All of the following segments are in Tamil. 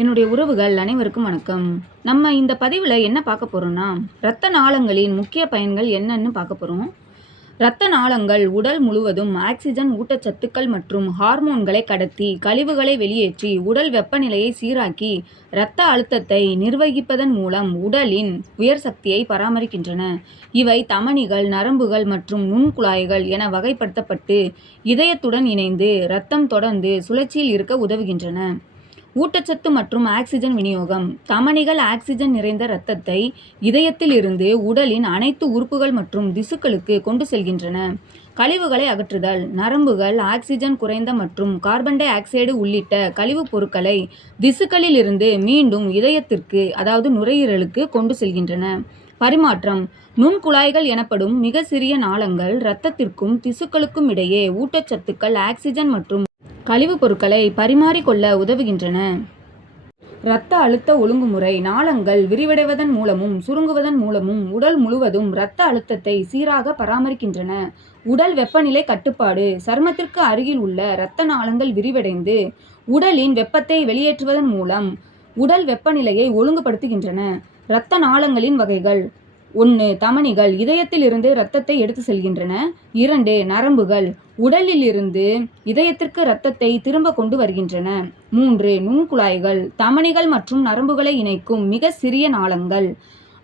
என்னுடைய உறவுகள் அனைவருக்கும் வணக்கம். நம்ம இந்த பதிவில் என்ன பார்க்க போகிறோம்னா, இரத்த நாளங்களின் முக்கிய பயன்கள் என்னன்னு பார்க்க போகிறோம். இரத்த நாளங்கள் உடல் முழுவதும் ஆக்சிஜன், ஊட்டச்சத்துக்கள் மற்றும் ஹார்மோன்களை கடத்தி கழிவுகளை வெளியேற்றி உடல் வெப்பநிலையை சீராக்கி இரத்த அழுத்தத்தை நிர்வகிப்பதன் மூலம் உடலின் உயர் சக்தியை பராமரிக்கின்றன. இவை தமனிகள், நரம்புகள் மற்றும் நுண்குழாய்கள் என வகைப்படுத்தப்பட்டு இதயத்துடன் இணைந்து இரத்தம் தொடர்ந்து சுழற்சியில் இருக்க உதவுகின்றன. ஊட்டச்சத்து மற்றும் ஆக்சிஜன் விநியோகம். தமனிகள் ஆக்சிஜன் நிறைந்த இரத்தத்தை இதயத்தில் இருந்து உடலின் அனைத்து உறுப்புகள் மற்றும் திசுக்களுக்கு கொண்டு செல்கின்றன. கழிவுகளை அகற்றுதல். நரம்புகள் ஆக்சிஜன் குறைந்த மற்றும் கார்பன் டை ஆக்சைடு உள்ளிட்ட கழிவுப் பொருட்களை திசுக்களில் இருந்து மீண்டும் இதயத்திற்கு நுரையீரலுக்கு கொண்டு செல்கின்றன. பரிமாற்றம். நுண்குழாய்கள் எனப்படும் மிக சிறிய நாளங்கள் இரத்தத்திற்கும் திசுக்களுக்கும் இடையே ஊட்டச்சத்துக்கள், ஆக்சிஜன் மற்றும் கழிவுப் பொருட்களை பரிமாறிக்கொள்ள உதவுகின்றன. இரத்த அழுத்த ஒழுங்குமுறை. நாளங்கள் விரிவடைவதன் மூலமும் சுருங்குவதன் மூலமும் உடல் முழுவதும் இரத்த அழுத்தத்தை சீராக பராமரிக்கின்றன. உடல் வெப்பநிலை கட்டுப்பாடு. சருமத்திற்கு அருகில் உள்ள இரத்த நாளங்கள் விரிவடைந்து உடலின் வெப்பத்தை வெளியேற்றுவதன் மூலம் உடல் வெப்பநிலையை ஒழுங்குபடுத்துகின்றன. இரத்த நாளங்களின் வகைகள். 1. தமனிகள் இதயத்தில் இருந்து இரத்தத்தை எடுத்து செல்கின்றன. 2. நரம்புகள் உடலில் இருந்து இதயத்திற்கு இரத்தத்தை திரும்ப கொண்டு வருகின்றன. 3. நுண்குழாய்கள் தமனிகள் மற்றும் நரம்புகளை இணைக்கும் மிக சிறிய நாளங்கள்.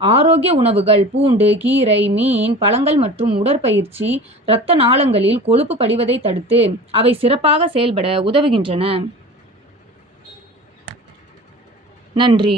ஆரோக்கிய உணவுகள். பூண்டு, கீரை, மீன், பழங்கள் மற்றும் உடற்பயிற்சி இரத்த நாளங்களில் கொழுப்பு படிவதை தடுத்து அவை சிறப்பாக செயல்பட உதவுகின்றன. நன்றி.